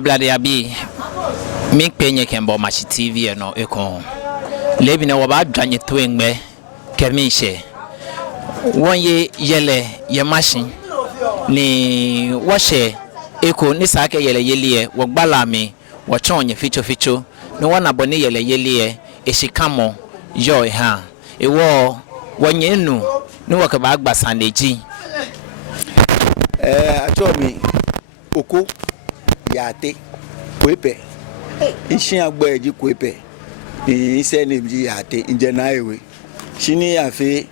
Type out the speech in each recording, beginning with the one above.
ablade abi mi penye kembo machi TV no eko lebi na waba dwanye to engbe kemishe wonye yele ye machine ni washe eko ni sake yele yelie wogbala mi wo chonye ficho ni wana boni yele yelie eshikamo yo ha ewo wonye nu ni wakaba agba saneji Achomi Oko Yartey kwepe ishi agba eji kwepe ni ise ni ji Yartey nje na ewe shini afi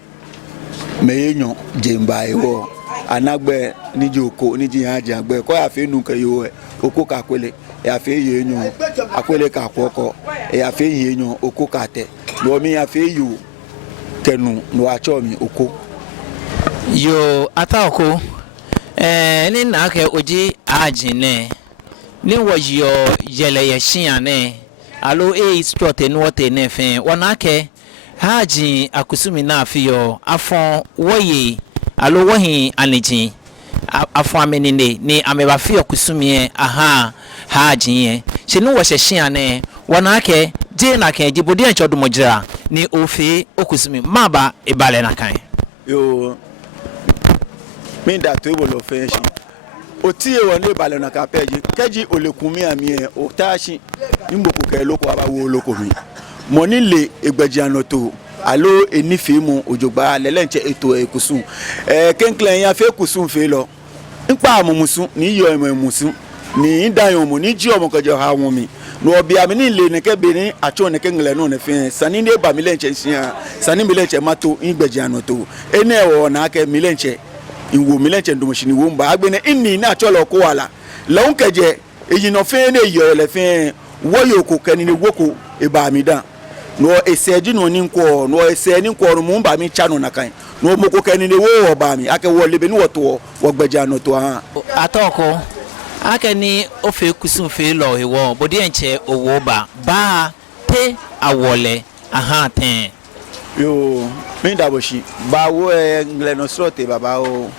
meyenyo jemba ewo anagbe niji oko niji Haaji agbe ko afi nu ke yo oko ka kwele e afi yenyo akwele ka kwoko e afi yenyo oko ka te lo mi afi yu kenu no Achomi Oko yo atako ni na ke oji Haaji ne ni wo yo yele ye shian ne alo sport enu ote ne fe wona ke Haaji akusumi na afiyo afon woye alo wohin aniji afon amenine ni ameba fiyo kusumi aha Haaji ye se nu wo se shian ne wona ke je na ke jibodi en chodomojira ni ofi okusumi maba ibale na kan yo minda to ebolo fenshi otie woni ibale na kapeji keji olekumi ami e otashi nimboku ke loko aba wo loko mi moni le egbeji anoto alo enifimu ojogba lelenche eto ekusun kenklen ya fe kusun fe lo npa amumusun ni yo emusun ni dayon mo ni ji omo kojo ha won mi no obi ami ni le ne ke be ni acho ne ke ngle no ne fe sani ne ba mi lenche sia sani mi lenche mato ingbeji anoto ene wo na ke mi lenche inwo mi lenche ndomo shini wo mba agbe ne inni na acho lo ko wala lo nkeje eyi no fe ne yo le fe wo yo ko kani ne woko e ba mi dan no eseji no ni nko no ese ni nko mu mba mi chano na kan no moko kani ne wo ba mi ake wo lebe ni woto wo gbeja no to ha atoko ake ni ofe kusun fe lo ewo bodi enche owo ba te awole aha ten yo mi daboshi ba wo ngle no srote baba o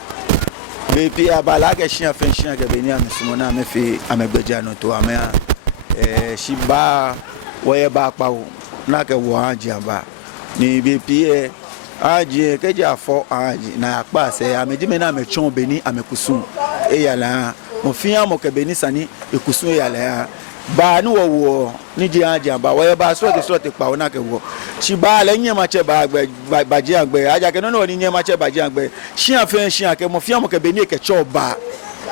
be pi abala ke shian fe shian ke be ni amisumo na me fe amegbeja no to ame shi ba wo ye ba pa o na ke wo Haaji aba ni be pi Haaji ke ja fo Haaji na pa se ameji me na me chon be ni amekusun e yala mo fian mo ke be ni sani ekusun e yala ba ni wo ni ji Haaji aba wo ye ba srote pa o na ke wo shi ba le yin ma che ba baji agbe aja ke no ni yin ma che baji agbe shian fe shian ke mo fian mo ke be ni ke cho ba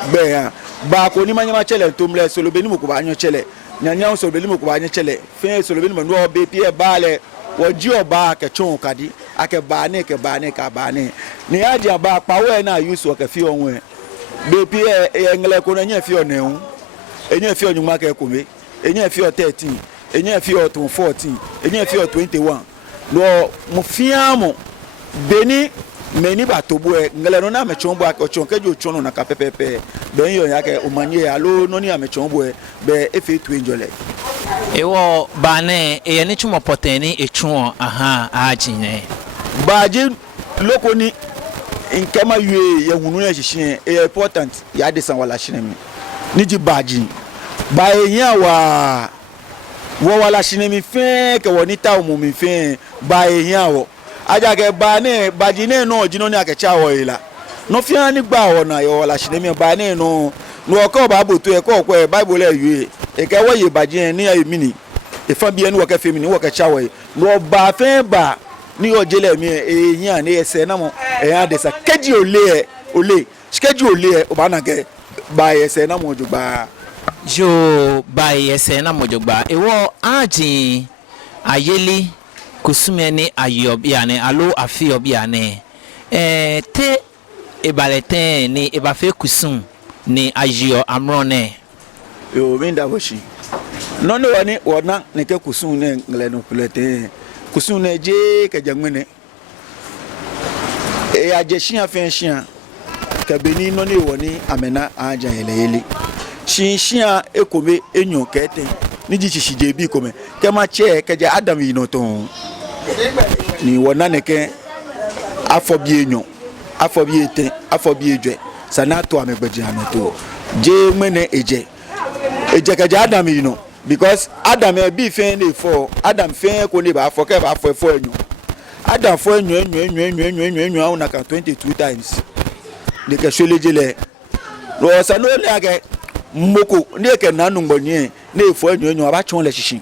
gbe ba ko ni ma yin ma che le to mle so lo be ni mo ko ba yan chele nyanya so be ni mo ko ba yan chele fe so lo be ni mo no be pie ba le wo ji oba ke chon kadi ake ba ne ke ba ne ka ba ne ni Haaji aba pa wo na use ke fi ohun be pie engle ko na yan fi onehun enye fi onyuma ke kome enye fi 13 enye fi 14 enye fi 21 no mo fiamo beni meni batobo ngele no na mechombo akochon kejo chono na kapepepe ben yo yake umanye alo no ni amechombo be efe tu enjole ewo bane eye ni chumo poteni echuo aha Haaji ne baji loko ni nkema yue ye hunu ye hihie e important ya de san wala shinemi niji baji ba eyan wa wo wala shinemi fe ke woni ta omu mi fe ba eyan wo aja ke ba ne baji ne no jino ni akecha wo ila no fi an ni gba wo na yo wala shinemi ba ne no ko ba bo to e ko e bible e yue e ke wo ye baji ni emi ni e fa bi eni wo ke fe mi ni wo ke cha wo no ba fe ba ni ojele mi eyan ni ese na mo eyan de sa keji ole skeji ole o ba na ke ba ese na mo jugba jo ba ese na mo jugba ewo Haaji ayeli kusumi ni ayobia ne alo afiobia ne te ebalete ni ebafe kusum ni ayo amro ne yo minda boshi no no woni wona ne ke kusum ne ngle no plete kusum ne je ke jangmene aje shian fe shian ke beni no ne woni amena aja yele shian ekome enyo kete ni ji shije bi kome ke ma che ke je adam yi no ton ni wona ne ke afobi enyo afobi ete afobi ejwe sanato amegbeji anoto je mene eje ejekeje Adam you know because Adam be fen dey for Adam fen ko le ba for ke ba for enyo Adam for enyo una kan 22 times de ke solejele lo sa no le age mmoko ne ke nanu ngbonye na for enyo aba chon le shishin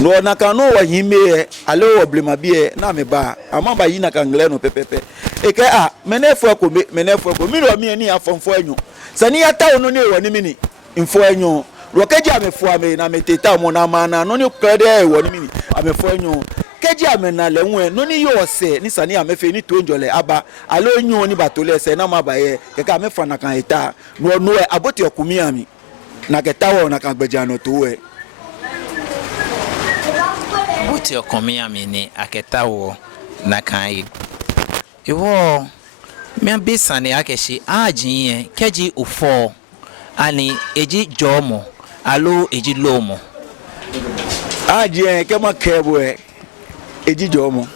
no na kan no wa hime ale wo blema bie na me ba amaba yi na kan ngle no pepepe e ke menefo ko mi ro mi ni afonfo enyo sani ya ta ono ni ewo ni mini info enyo ro keji amefo ame na meteta mo na mana no ni krede ewo ni mini amefo enyo keji ame na lenwe no ni yo se ni sani amefe ni to enjole aba ale enyo ni batole se na maba ye keka amefa na kan eta no aboti okumi ami na ketawo na kan gbeja no to we aboti okumi ami ni aketawo na kan yi iwo me bisane akeshi ajin keji ufo ani eji jomo alo eji lomo ajin ke ma kebo eji jomo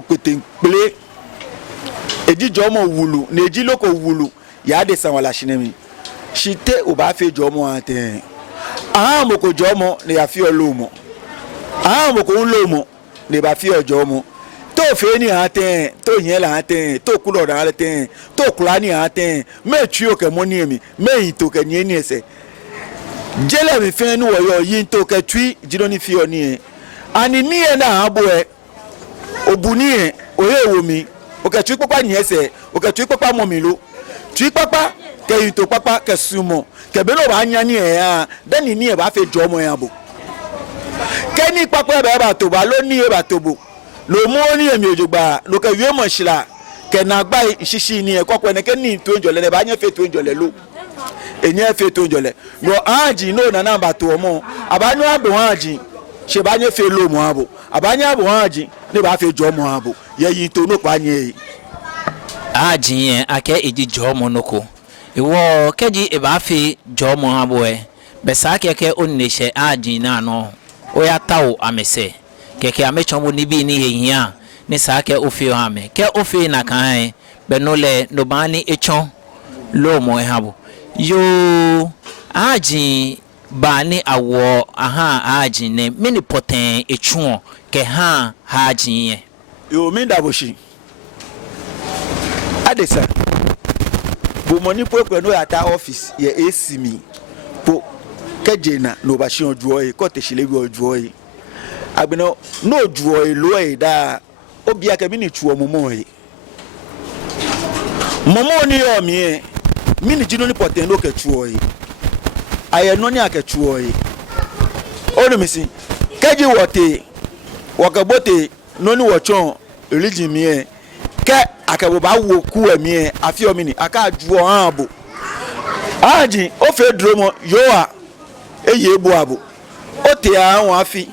petenple eji jomo wulu na eji loko wulu ya de sanwala shinemi shite oba fe jomo ate moko jomo ne ya fi olomo moko lomo ne ba fi jomo to fe ni aten to yen la aten to kulo da aten to kula ni aten me tui o ke moni emi me to ke ni ni ese jele mi fe ni wo yo yin to ke tui jiro ni fi oni ani ni e na abo obuni oye wo mi o ke tui papa ni ese o ke tui papa mo mi lo tui papa ke yin to papa ke sumo ke be lo ba anya ni then ni e ba fe jomo yan bo ke ni papa be ba to ba lo ni e ba to bo lo mo ni emi ojugba lo ke wie mo shila ke na gba shishi ni e kokwe ne ke ni to njole le ba nya fe to njole lo enye fe to njole lo Haaji no na namba to mo abanu abo Haaji se ba nya fe lo mo abo abanya abo Haaji ne ba fe jo mo abo ye yin to no pa nye Haaji yen ake eji jo mo noko iwo keji e ba fe jo mo abo be sa ke onneshe Haaji na no o ya tawo amese keke amechombo ni bi ni hia ni sake ofi o ame ke ofi na kan be no le no bani echon lo mo habo yo Haaji bani awo Haaji ne mini poten echon ke Haaji yen yo mi daboshi adesa bo money po no ata office ye esimi po kejena no ba shi ojuo ko te shile bi ojuo agbeno no juo lo da obi akemi ni chuo momo momo ni yo mi mini jino ni poten no ke chuo aye no ni akechuo onu misi keji wote wakabote no ni wochon religion mi ke akabo ba wo ku emi afi o mini aka juo abo Haaji o fe dromo yoa eye ebo abo o te awon afi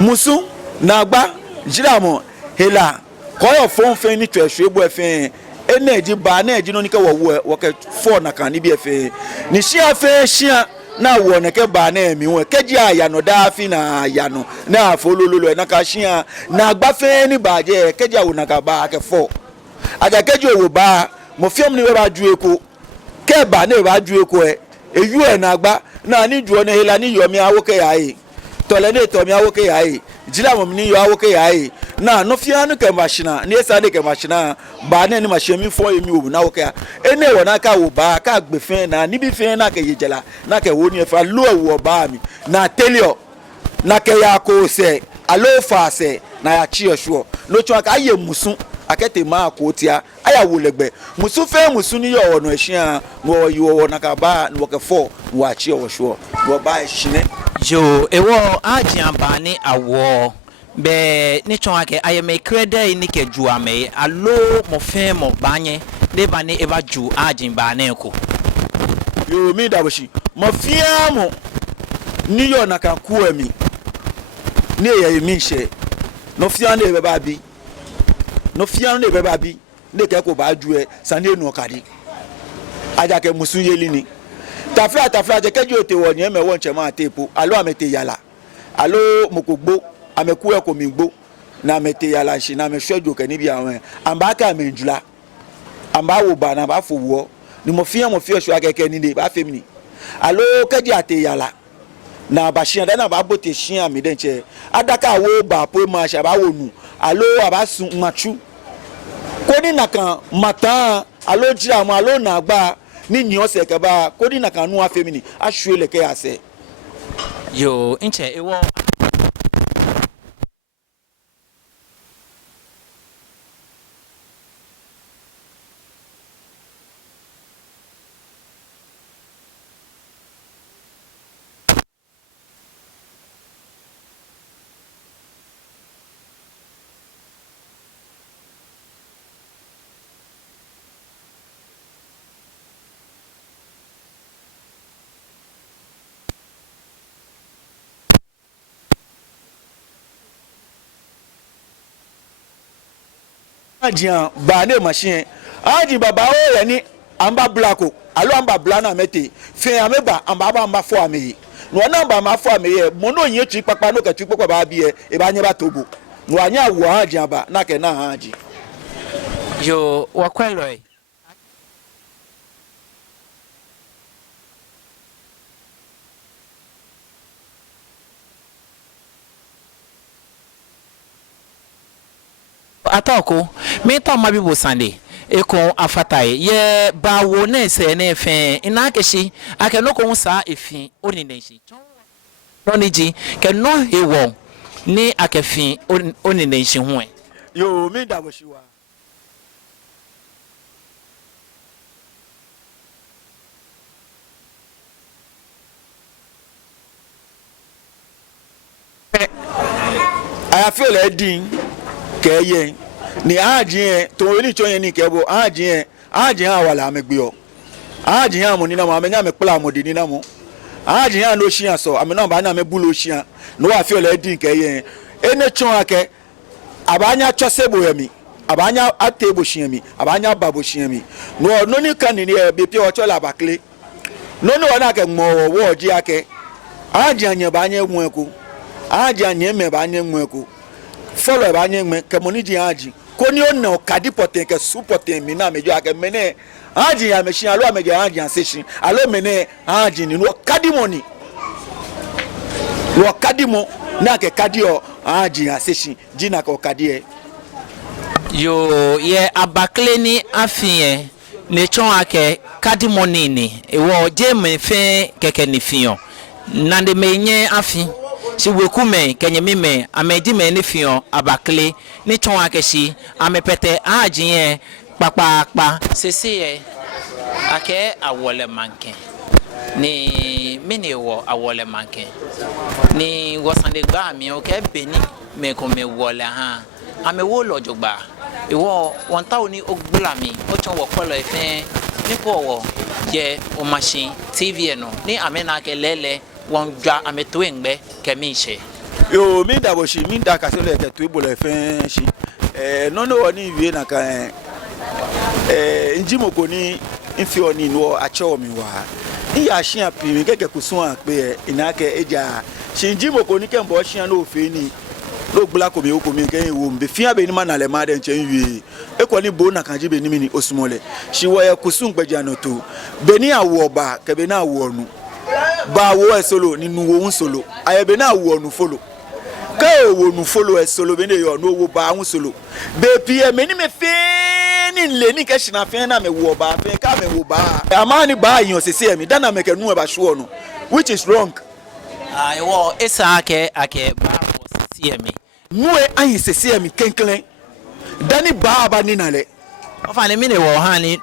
musu na gba jiramo hela koyo fon fen ni twesu ebo efen energy ba na eji no ni ke wo ke fo na kan ni bi efen ni shia fe shia na wo na ke ba na emi won keji aya no da afi na aya no na afolololo na ka shia na gba fe ni ba je keji awo na ka ba ke fo aga keji owo ba mo fiom ni we ba ju eko ke ba na ba ju eko eyu na gba na ni ju ona hela ni yomi awoke yae tole ne to mi awoke yae jila mo ni yo awoke yae na no fia no ke machina ni esa de ke machina ba na ni machine fo emi obu na awoke ya ene wo na ka wo ba ka gbe fen na ni bi fen na ke yejela na ke wo ni e fa lo wo ba mi na telio na ke ya ko se alo fa se na ya chi osuo lo tun aka ye musun akete ma ko tia aya wo legbe musun fe musun ni yo wono ehia wo yo na ka ba no ke fo wo chi osuo wo ba ehine yo ewo Haaji ambani awo be ni chon ake ayeme krede ni ke ju ame alo mo fe mo banye de bani eba ju Haaji mbane ko yo mi daboshi mo fia mo ni yo na ka ku emi ni ye mi se no fia na be ba bi no fia na be ba bi ne ke ko ba ju sani enu okade aja ke musun yeli ni tafla je keji ote wo ni eme wo nche ma tepo alo amete yala alo mokogbo ameku e ko mi gbo na amete yala nshi na me hwejo ke ni bi awon amba ka menjula amba wo ba na ba fowo ni mo fia so akeke ni de ba femini alo kaji ate yala na ba shia da na ba bote shia mi den che adaka wo ba po ma sha ba wonu alo aba sun machu kodi na kan mata alo jira mo alo na gba ni nyi ose ke ba kodi na kan nu afemini ahwe ke ase yo nche ewo ajian ba ne machine aji baba o ye ni amba blacko alo amba blana mete fe ameba amba fo ame no na amba ma fo ame ye mo no yin tri papa no ka tri papa ba bi e ba nya ba tobo no anya wo ajian ba na ke na aji yo wakwelo atako me to ma bibo sande eko afataye ye ba wo na se na efe ina keshi ake no ko sa efi oni na shi no ni ji ke no hewo ni akefi oni na shi ho yo mi da bo shiwa I feel like ding keye ni Haaji to ni choyen ni kebo Haaji wala amegbe o Haaji mo ni na mo amenya me pla mo di ni na mo Haaji no shia so amena ba na me bulo shia no wa feel like ding keye ene chon ake abanya chosebo yemi abanya atebo shia mi abanya babo shia mi no ni kan ni be pie o chola bakle no na ke mo wo ji ake Haaji anye ba anye nweku Haaji anye me ba anye nweku follow ba anye me ke moni ji Haaji ko ni o na kadi poten ke su poten mi na mejo ake mene Haaji ya me shi alo ameje Haaji anseshin alo mene Haaji ni no kadi money no kadi mo na ke kadi o Haaji anseshin ji na ko kadi e yo ye abakle ni afie ne chon ake kadi money ni ewo je me fe keke ni fion na de menye afi si wekume kenye mime amedi me ni fion abakle ni chon ake si amepete Haaji ye pa sese ake awole manke ni mini wo awole manke ni wasande gba mi o ke beni me ko me wole ha ame wo lojogba iwo won ta oni ogbula mi o chon wo polo efe ni ko wo je o machine tv no ni amena ke lele won gba ame to engbe ke mi se yo mi da bo shi mi da ka se le ke to ibo le fe shi no oni wie na ka njimo ko ni nfi oni no acho mi wa iya hia pi mi keke kusun ape ina ke eja njimo ko ni ke mbo hia no fe ni lo gbla ko mi ke wo mbe fia be ni ma na le ma de nchen wie e ko ni bo na kan ji be ni mi ni osumole shi wo ye kusun gbeja no to be ni awo ba ke be na awo nu ba wo e solo ni nu wo un solo aye be na awo nu follow ka wo nu follow e solo be ne yo no wo ba un solo be pie me ni me fe ni le ni ke shina fe na me wo ba fe ka me wo ba amani ba yin osese mi dana me ke nu e ba sure no which is wrong wo esa ake ba osese mi nuwe ayin sese mi kenklen dani ba ni na le o fa ni mi ne wo ha ni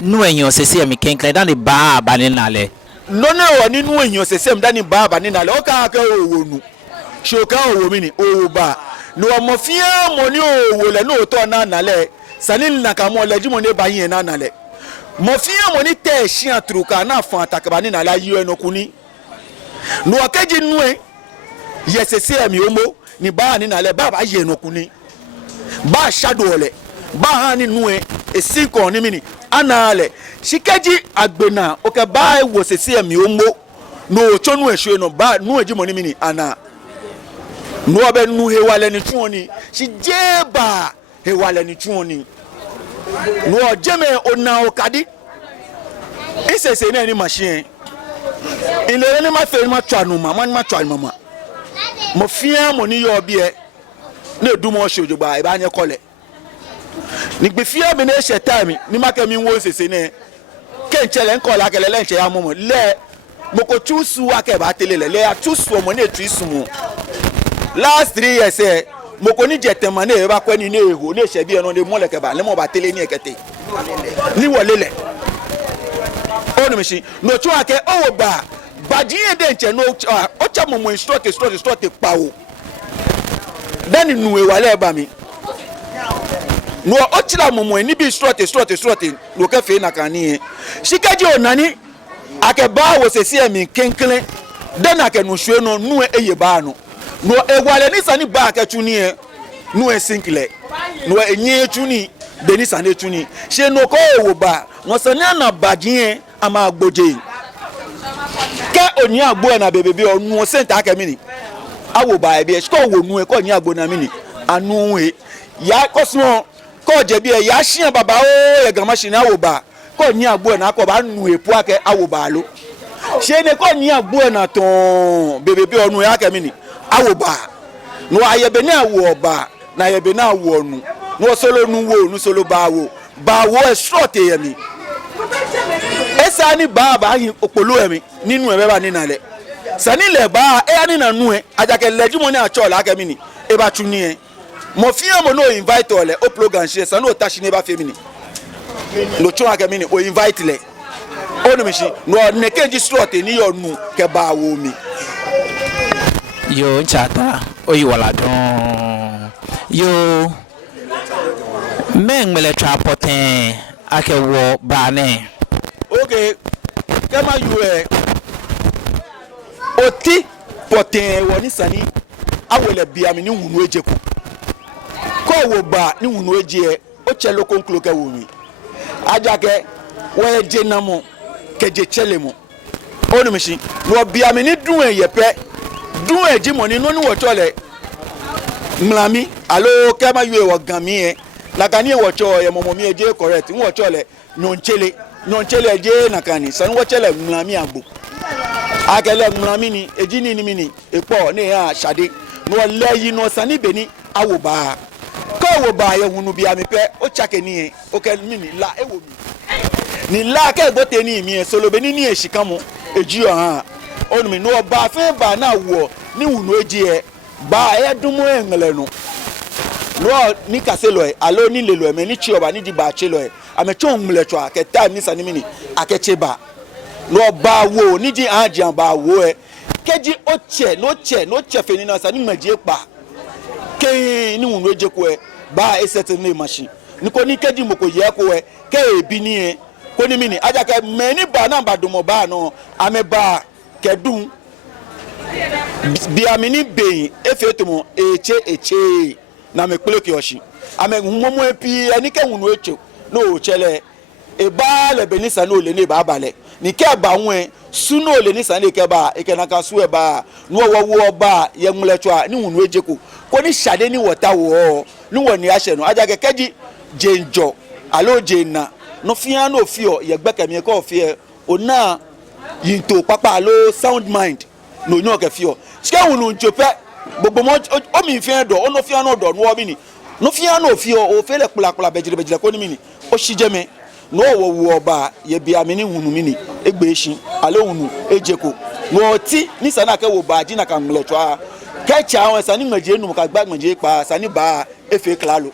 nu eyin osese mi kenklen dani ba ni na le no wo ni nu eyin osese mi dani ba ni na le o ka ke owo nu shoka owo mi ni owo ba no mo fia mo ni owo le no to na le sanil na ka mo le ji mo ne ba yin na le mo fia mo ni te shi atruka na fan atakaba ni na la yi enokuni no akeji nu e yesese mi omo ni ba ni na le ba ye enokuni ba shadow le ba ha ni nu e esinko ni mi ni anale shikeji agbena o ke ba wo sese mi omo no chonu ehwe no ba nu eji mo ni mi ni ana no abe nu hewale ni tuoni shi jeba hewale ni tuoni no jeme ona okadi ise se na ni machine ile ni ma fe ni ma twa no ma twa no ma mo fia mo ni yo bie na edu mo hwe ojogba e ba anye kole ni gbe fia be na hye time ni ma ka mi wo sese ne ke nchele nkola kele le nche ya mo le mo ko chusu ake ba tele le ya chusu mo na etu isumu last 3 years mo ko ni jetema na e ba kwa ni na eho na hye bie no de mo le ke ba le mo ba tele ni ekete ni wolele onu mishi no chu ake owo ba bajiye de nche no o cha mo instruct pawo then nu e wale ba mi no o chira mo ni bi instruct no ke fe na kan ni shikaji onani ake ba wo sesi emi kenkele then ake no hwe no nu eye ba no no e wale ni sani ba ake chu ni e nu e sinkle no enye chu ni de ni sani chu ni she no ko wo ba won sani na bajiye ama agboje ke oni agbo na bebe onu senta ake mini awo ba e bi e ko wo nu e ko ni agbo na mini anu e ya koso ko je bi e ya hia baba o ye GaMashie na awo ba ko ni agbo na ko ba nu epu ake awo ba lo se ne ko ni agbo na ton bebe onu ya ake mini awo ba no ayebe na awo ba na ayebe na awo nu no solo nu wo nu solo ba wo e short e mi esa ni baba yin opolo emi ninu ebe ba ni na le sani le ba e ani na nu e ajake lejumo ni acho la ke mini e ba tu ni e mo fi mo no invite ole o program share sani o tashi ne ba fe mini lo chu ake mini o invite le onu mi shi no ne keji slot ni yo nu ke ba wo mi yo nchata oyi wala don yo mengbele trapoten ake wo ba ne okay kama you oti poten woni sani awele bia mi ni hunu ejeku ko wo ba ni hunu eje o chelo konklo ke wo mi ajake wo eje na mo keje chele mo onu mi shi wo bia mi ni dun eyepe dun eji mo ni no ni wo chole mlami alo kama you wo gan mi e la kan ni wo cho ye momo mi eje correct wo chole nonchele eje na kan ni san wo chele mlami agbo akele mlami ni eji ni mini epo ni ha shade no leyi no sani beni awo ba ko wo ba ye hunu bia mi pe o chake ni o ke mini la ewo mi ni la ke gbote ni mi solo beni ni esika mu eji ha onu mi no ba fe ba na wo ni hunu eji e ba e dumo engle no no ni kaselo e alo ni lelo e me ni chi oba ni di ba chelo e ame chon mlecho ake time ni sani mini akeche ba no ba wo ni di ajian ba wo e keji no che fe ni na sani maje pa ke ni hunu eje ko e ba eset ni machine ni ko ni keji moko ye ko e ke ebi ni e ko ni mini aja ke me ni ba na ba dumo ba no ame ba ke dun bi amini be efetumo eche na me kpele ki oshi ame humomo epi eni ke hunu eche no chele e ba le benisa no le ne ba bale ni ke ba won suno le ni san le ke ba e ke na ka su e ba no wo ba ye nlecho ni hunu ejeko ko ni shade ni wota wo ni woni ahye no aja ke keji jenjo alo jenna no fia no fio ye gbeke mi ko fie ona yinto papa lo sound mind no nyo ke fio ske hunu nchope gbogbo mo o mi fia do o no fia no do no obi ni no fia no fio o fele kpula bejire ko ni mini o shijeme no wo ba ye bia mi ni hunu mini egbe eshi ale hunu ejeko no ti ni sana ke wo ba ji na kan mlecho a ke cha won sani maje nu ka gba maje pa sani ba efe klalo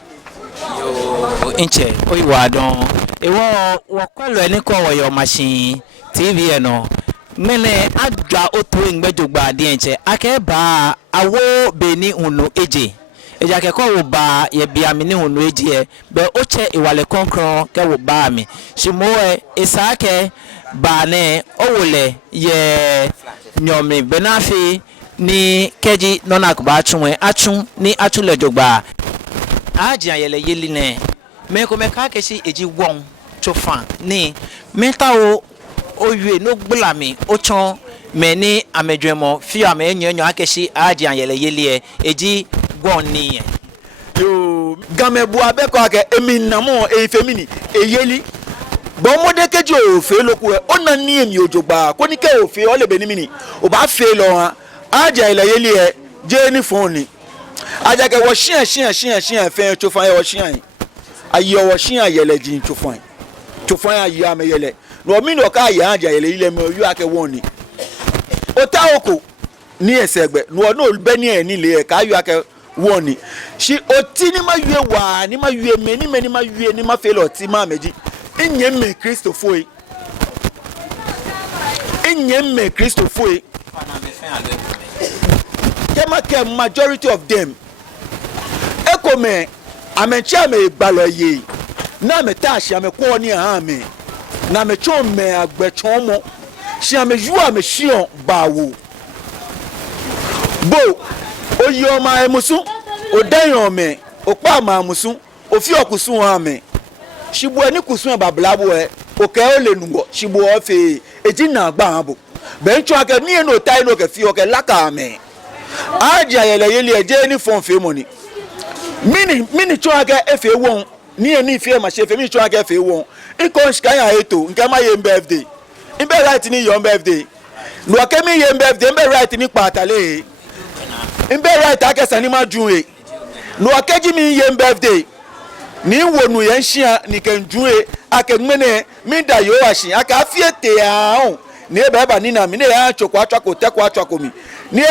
yo inche oyi wa don ewo wo kwelo eni ko wo yo machine tv e no mele adwa otu ngbejogba adi enche ake ba awo beni hunu eje eja ke ko wo ba ye bia mi ni hunu eje be oche iwale konkron ke wo ba mi shimoe isake ba ne owole ye nyomi benafi ni keji nona kuba achun ni achulejogba aji ayele yeli ne me ko me ka ke si eji won chofan ni meta o oye no gbula mi o chon me ni amedwemo fi ame enyo akeshi aji ayele yeli eji won ni yo gamebu abeko ake emi namo e femini e yeli bo modeke keji o fe loku e ona ni emi ojogba ko ni ke o fe o le be ni mi ni o ba fe lo han aja ile yeli e je ni phone ni aja ke wo shian fe to fan e wo shian ayo wo shian yele jin to fan ayo ame yele no mi no ka ya aja yele ile me oyu ake won ni o ta oko ni esegbe no be ni e ni le ka ayo ake won ni shi oti ni ma yue wa ni ma yue me ni ma yue ni ma fe lo ti ma meji Inyemme Christophe. Inyemme Christophe. Kemake majority of them. Ekome amencha me gbaloye. Na me tashi ame kwa ni ame. Na me chome agbechomo. Shi ame jua me shion bawo. Bo oyo ma emusu. Odayon me. Okpa ma emusu. Ofi okusu ame. Shibu ani kusun bablabo e oke o le nugo shibu o fe eji na gba abo be ncho ake ni eno tai no ke fi oke laka me aja yele eje ni fon fe money mini cho ake efe won ni eni fi e ma she fe mini cho ake efe won iko nshika ya eto nke ma ye birthday imbe right ni your birthday no ake mi ye birthday imbe right ni patale imbe right ake sani ma jun no ake ji mi ye birthday ni wonu yen hia ni kenjue akemene mi da yo ahin aka afiete ahun ni eba ni na mi ne ya chokwa atwako tekwa atwako mi ni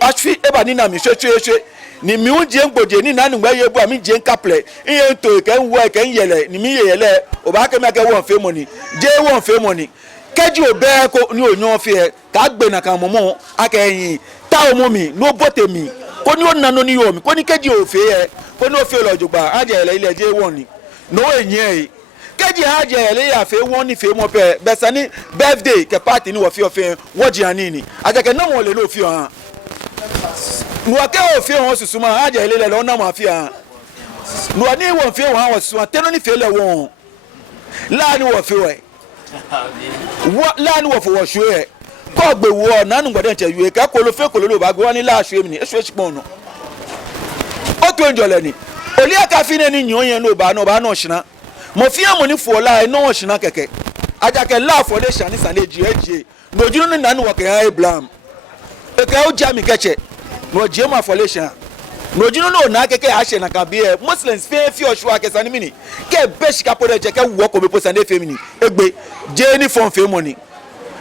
afi eba ni na mi hwehwehwe ni mi unje ngboje ni na nu gba yebu ami je nkaple iye nto ke nwo ke yele ni mi yele o ba ke me ke won fe money je won fe money keji obe ko ni onyon fe ka gbe na kan momo aka yin ta omo mi no bote mi ko ni o nano ni yo mi ko ni keji o fe ko no fe lo jogba aja ile je won ni no enye keji aja ile ya fe won ni fe mo pe besani birthday ke party ni wo fi ofe wo ji anini aja ke na won le lo fi han no ke o fe won susuma aja ile le lo na ma fi han no ni won fe won wo susuma teno ni fe le won la ni wo fe we la ni wo fo wo hwe ko gbe wo na nu gbode nche yue ka ko lo fe ko lo ba gbe won ni la hwe mi ni eso echipon no o to enjole ni oli aka fi ne ni nyon yen no ba no hina mo fi amoni fo la no hina keke aja ke la fo le shani san le ji no junu ni nanu wo ke ha blam e ka o jami keche no je ma fo le shan no junu no na keke a she na kan bi e muslims fi oshu ake san mi ni ke be shika po de je ke wo ko be po san de fe mi ni egbe je ni fon fe money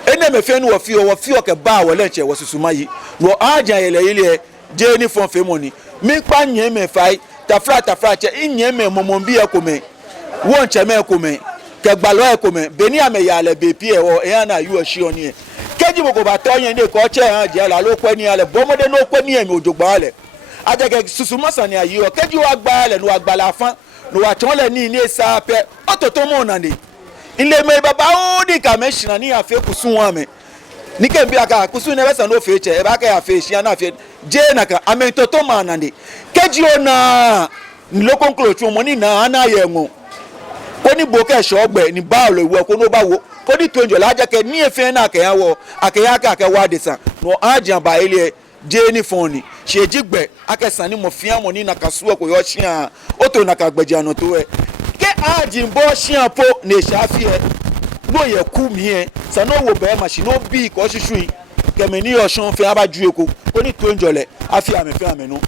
ene me fe nu wo fi o ke ba wo le che wo susuma yi no aja ile je ni fon fe money mi pa nye me fai tafra che inye me momombi ekome won che me ekome ke gbalo ekome beni ame yale be pie o e na yu oshi oni e keji mo ko ba to yen de ko che han je la lo pe ni ale bomode no pe ni emi ojogba ale aje ke susumasa ni ayi o keji wa gba ale no agbala fan no wa chon le ni sa pe ototo mo na ni ile me baba o di ka me shina ni afi kusun wa me ni ke bi aka kusun ne besa no fe che e ba ka afi shi na afi je naka amento to manande keji ona loko nklo tu mo ni na ana ye won ko ni boke shogbe ni ba lo iwo ko no ba wo ko ni to enjo la je ke ni efe na ke yawo akeya ka ke wa desan no ajan ba ile je ni foni shejigbe akesan ni mo fian mo ni na kasuo ko yo shian o to na ka gbeja no to e ke ajin bo shian po ne shafi e no ye ku mi e sa no wo be machine no bi ko shishu kemeni osun fe abaju eko ko ni to enjo le afi ame fe ame no